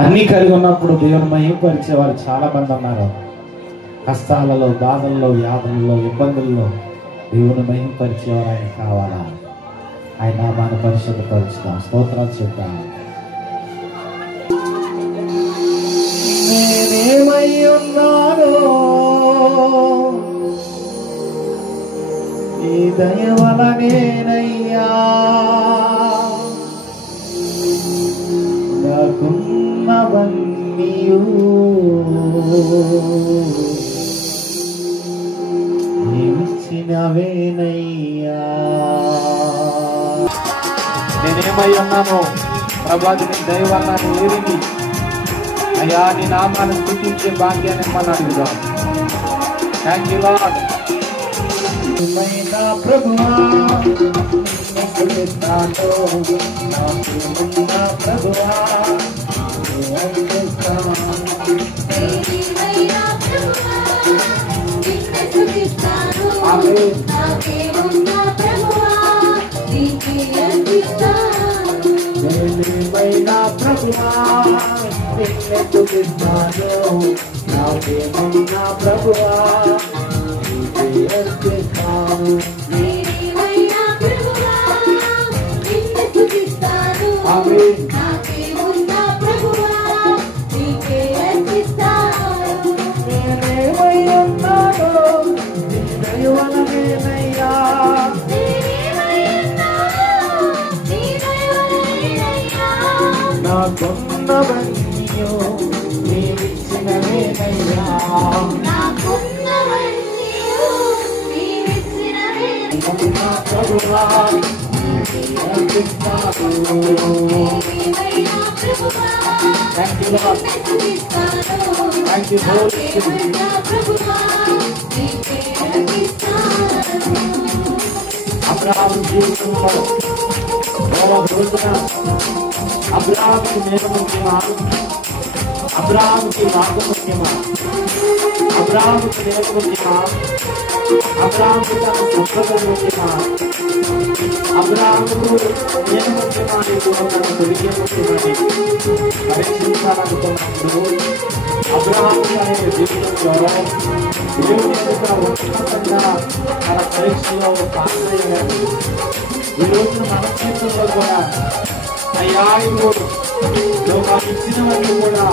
అన్నీ కలిగి ఉన్నప్పుడు దేవుని మహిమపరిచే వారు చాలా మంది ఉన్నారు. కష్టాలలో, బాధల్లో, వ్యాధుల్లో, ఇబ్బందుల్లో దేవుని మహిమపరిచేవారు ఆయన కావాలా? ఆయన నామాన్ని పరిశుద్ధపరుచుదాం. స్తోత్రాలు చెప్తాం. నేనేమై ఉన్నానో ఈ దయ వలనేనయ్యా, నాకున్నవన్నీయు నీవిచ్చినవేనయ్యా. నేనేమై ఉన్నానో ప్రభా, నీ దయ వలన ఏరిని అయ్యా, నీ నామాన్ని స్తుతించే భాగ్యాన్ని మనం అడుగుదాం. Thank you Lord. ప్రభువా ప్రభువా నాకున్నవన్నీయు నీవిచ్చినవేనయ్యా, ప్రభువా thank you Lord. Thank you Holy Spirit. Abraham జీవితంలో రోజున అబ్రహాముకి నేను ముఖ్యమా, అబ్రహాముకి నాకు ముఖ్యమా, అబ్రహాముకి నేను ముఖ్యమా, అబ్రహాముకి తన సంపదలు ముఖ్యమా, అబ్రహాముకు నేను ముఖ్యమా, నీకు తన కొడుకే ముఖ్యమని పరీక్షించాలనుకున్నప్పుడు అబ్రహాము ఆయన జీవితంలో దేవుని యొక్క ఉన్నతంగా తన పరీక్షలో పాస్ అయ్యాడు. ఈ రోజున మన జీవితంలో కూడా అయ్యా, నువ్వు మాకు ఇచ్చినవన్నీ కూడా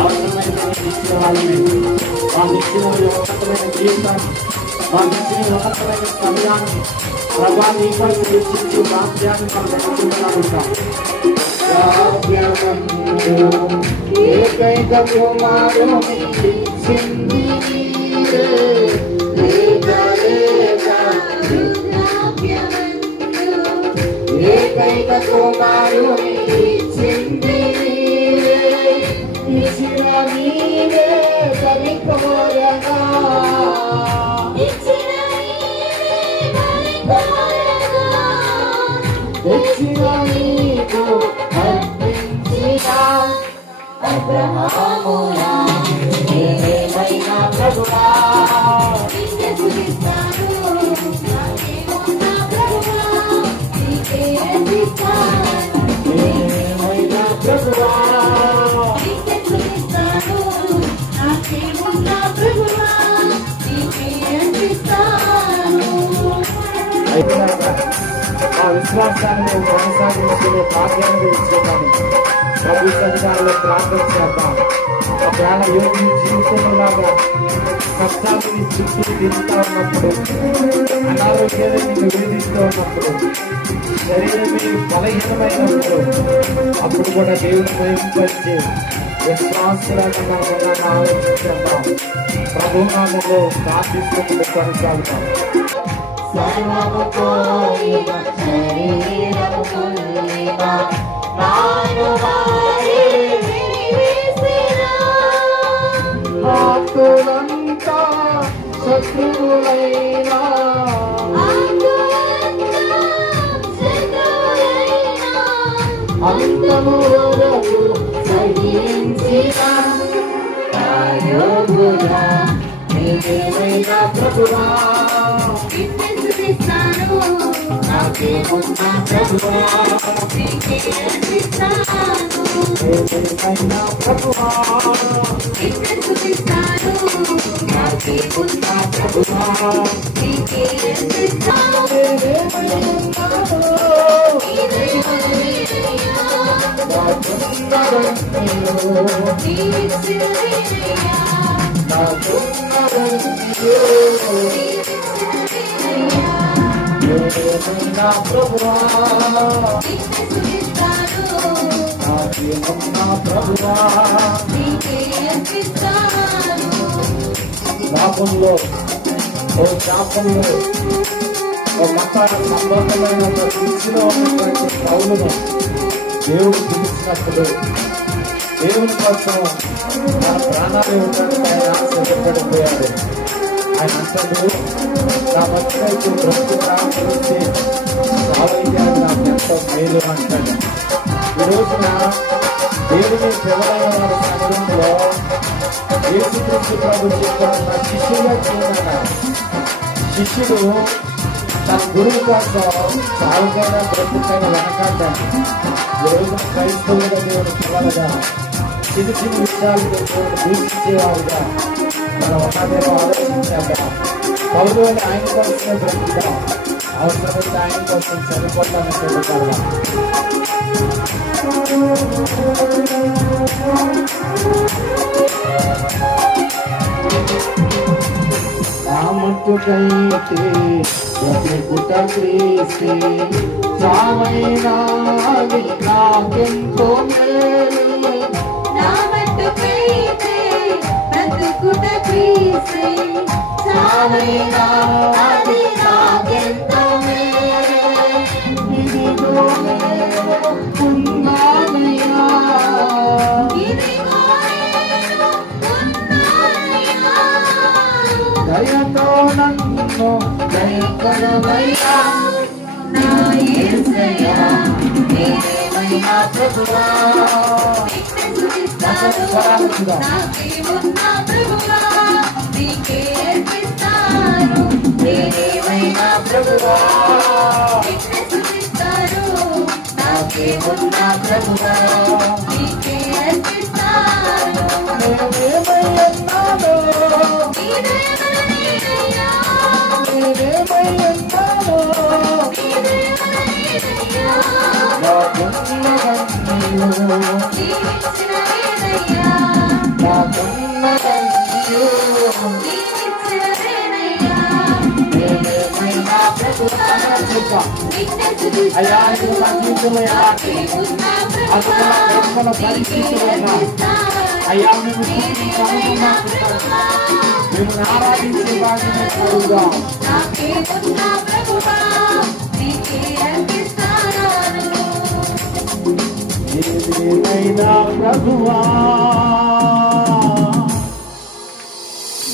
అవసరమైన ఇచ్చిన వాళ్ళని, మాకు ఇచ్చిన ఉన్నతమైన జీవితాన్ని, మాకు ఇచ్చిన ఉన్నతమైన సమయాన్ని ప్రభా నీ కొరకు వెచ్చించి భాగ్యాన్ని మనం దర్శించాలనుకుంటాం. ఏకైక కుమారుని ఇచ్చింది ఏకైక కుమారుని ఇచ్చింది, ఇచ్చిన నీవే సరిపోయగా, ఇచ్చిన నీకు అర్పించిన అబ్రహాములా ఏమైనా ప్రభువా ఆ విశ్వాసాన్ని కొనసాగించుకునే భాగ్యాన్ని ఇచ్చేదాన్ని ప్రభు సన్నిధానంలో ప్రార్థన చేద్దాం. ఆ ప్రాణ యోగిని జీవితంలాగా కష్టాన్ని చుట్టూ తిరుగుతూ ఉన్నప్పుడు, అనారోగ్యాన్ని వేధిస్తూ ఉన్నప్పుడు, శరీరమే బలహీనమైనప్పుడు, అప్పుడు కూడా దేవుని మహిమపరిచే విశ్వాసులాగా మనం ఆలోచించేద్దాం. ప్రభు నామములో ప్రార్థిస్తూ కొనసాగుతాం. ఆకులంతా శత్రువులైనా అంతము వరకు సహించిన ప్రభువా ఏమైనా ప్రభువా శాపంలో ఒక మత సంబంధమైన దృష్టిలో ఉన్నటువంటి పౌలును దేవుడు పిలిచినప్పుడు దేవుని కోసం నా ప్రాణాలు ఇవ్వడానికి ఆయన సిద్ధపడిపోయాడు. ఆయన అంటాడు, నా భక్తులైతే బ్రతుకుతే సావైతే నాకు ఎంతో మేలు అంటాడు. ఈ రోజున దేవుని ప్రబలైన వారి సంఘంలో యేసుక్రీస్తు ప్రభు చెప్పాడు, నా శిష్యుగా చేయమన్నాడు. శిష్యుడు తన గురువు కోసం సాగుకైనా బ్రతుకైనా వెనకాడ్డాడు. ఈ రోజున క్రైస్తవులుగా దేవుని పిల్లలుగా చిన్న చిన్న విషయాలు దేవుని దూషించేవారుగా మనం ఒకదేమో ఆలోచించాక పౌరు అని ఆయన కోసమే బ్రతుకుతాం, అవసరమైతే ఆయన కోసం చనిపోతామని చెప్పగలం. మట్టుకైతే బ్రతుకుట క్రీస్తే సావైనా నాకెంతో మేలు. నా మట్టుకైతే బ్రతుకుట క్రీస్తే సావైనా అది నాకెంతో మేలు. ఇదిగో ఉన్నానయ్యా, ఇదిగో దయతో నన్ను దయకరవయ్యా, నా యేసయ్యా, నీవేమయ్యా ప్రభువా. నాకేమున్న ప్రభువా, నీకే అర్పిస్తాను. నీవేమయ్యా ప్రభువా, నాకేమున్న ప్రభువా, నీకే అర్పిస్తాను. అయ్యా మా జీవితంలో ఎలాంటి అద్భుతమైన పరిస్థితులు ఉన్నా అయ్యా మేము మేము ఆరాధించే వాటిని కోరుగా ఏదైనా ప్రభువా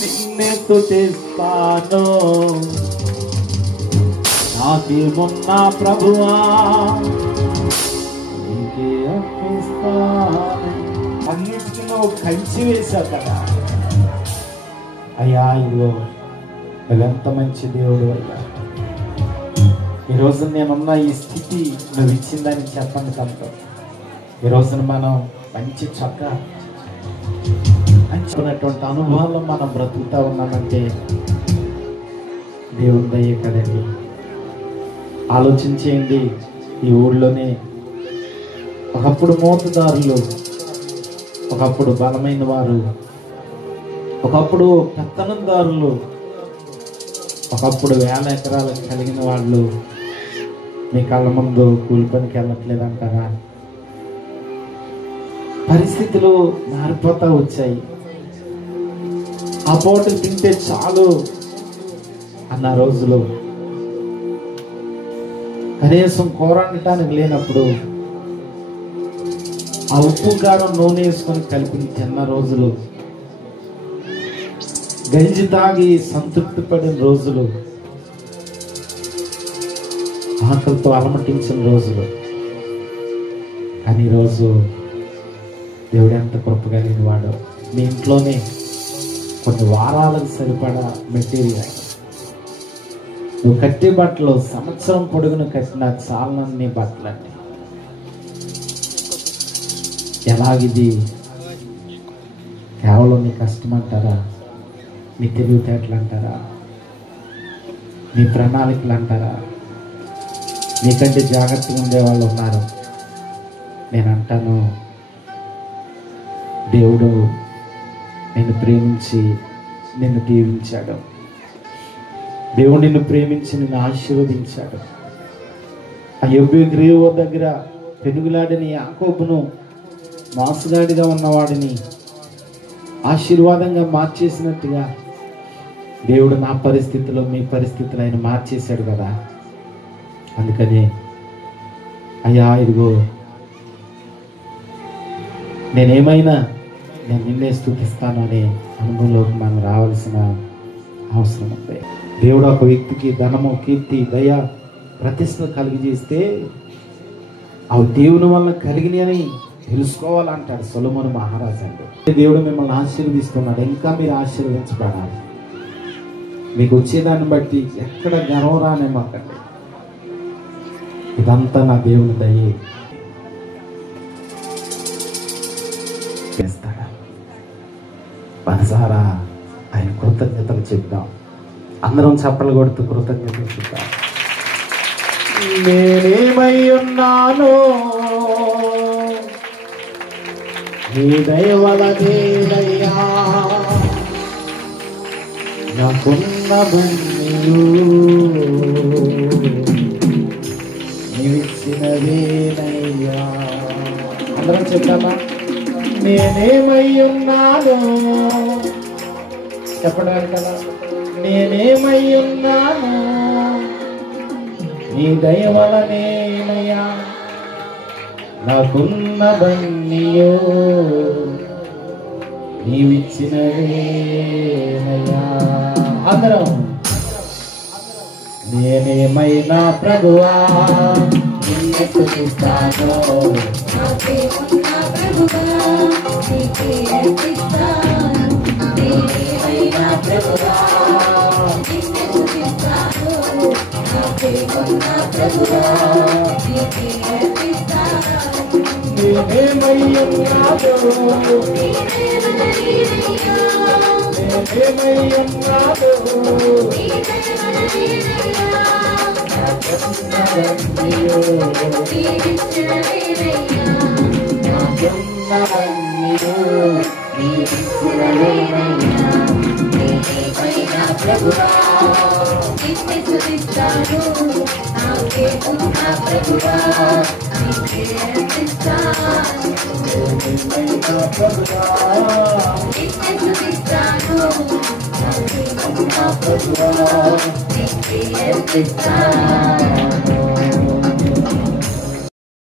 నిన్నే స్తుతిస్తాను. నాకేమున్నా ప్రభువా నీకే అర్పిస్తాను. అన్నిటిలో కంచి వేశావు కదా అయ్యా. ఇదిగో ఎంత మంచి దేవుడు అయ్యా. ఈరోజు నేనున్న ఈ స్థితి నువ్వు ఇచ్చిందని చెప్పండి తప్ప. ఈ రోజున మనం మంచి చక్క అంచుకున్నటువంటి అనుభవాల్లో మనం బ్రతుకుతా ఉన్నామంటే దేవుని దయ్యే కదండి. ఆలోచించేయండి. ఈ ఊళ్ళోనే ఒకప్పుడు మోతుదారులు, ఒకప్పుడు బలమైన వారు, ఒకప్పుడు పెత్తనందారులు, ఒకప్పుడు 1000 ఎకరాలు కలిగిన వాళ్ళు మీ కళ్ళ ముందు కూలి పనికి వెళ్ళట్లేదంటారా? పరిస్థితులు మారిపోతా వచ్చాయి. ఆ పూటలు తింటే చాలు అన్న రోజులు, కనీసం కూర వండటానికి లేనప్పుడు ఆ ఉప్పు కారం నూనె వేసుకొని కలిపి తిన్న రోజులు, గంజి తాగి సంతృప్తి పడిన రోజులు, ఆకలితో అలమటించిన రోజులు. కానీ ఈరోజు దేవుడు ఎంత కృప కలిగిన వాడు. మీ ఇంట్లోనే కొన్ని వారాలకు సరిపడా మెటీరియల్, నువ్వు కట్టే బట్టలు సంవత్సరం పొడుగును కట్టిన చాలన్నీ బట్టలండి. ఎలాగిది కేవలం నీ కష్టం అంటారా, నీ తెలివితేటలు అంటారా, నీ ప్రణాళికలు అంటారా? నీకంటే జాగ్రత్తగా ఉండేవాళ్ళు ఉన్నారు. నేను అంటాను, దేవుడు నిన్ను ప్రేమించి నిన్ను దీవించాడు. దేవుడు నిన్ను ప్రేమించి నిన్ను ఆశీర్వదించాడు. ఆ యెహోవా దగ్గర పెనుగులాడిని యాకోబును, మోసగాడిగా ఉన్నవాడిని ఆశీర్వాదంగా మార్చేసినట్టుగా దేవుడు నా పరిస్థితిలో మీ పరిస్థితులు ఆయన మార్చేశాడు కదా. అందుకని అయ్యా ఇదిగో నేను నిన్నే స్తుతిస్తాను అనే అనుభవంలోకి మనం రావాల్సిన అవసరం ఉంది. దేవుడు ఒక వ్యక్తికి ధనము, కీర్తి, దయ, ప్రతిష్ట కలిగజేస్తే అవి దేవుని వల్ల కలిగిన అని తెలుసుకోవాలంటాడు సొలొమోను మహారాజు. అంటే దేవుడు మిమ్మల్ని ఆశీర్వదిస్తున్నాడు, ఇంకా మీరు ఆశీర్వదించబడాలి. మీకు వచ్చేదాన్ని బట్టి ఎక్కడ గర్వం రానేమాకండి. ఇదంతా నా దేవుని దయే. చేస్తాడా మనసారా ఆయన కృతజ్ఞతలు చెప్దాం. అందరం చప్పలు కొడుతూ కృతజ్ఞతలు చెప్తాం. నేనేమై ఉన్నాను నీ దయ వలనేనయ్యా, నాకున్నవన్నీయు నీవిచ్చినవేనయ్యా. అందరం చెప్తామా? నేనేమై ఉన్నాను చెప్పడానికి కదా. నేనేమై ఉన్నాను నీ దయ వలనేనయ్యా, నాకున్నవన్నీయు నీవిచ్చినవేనయ్యా. అందరం నేనేమైనా ప్రభువా నిన్ను స్తుతిస్తాను, నేనేమైనా ప్రభువా ప్రభువా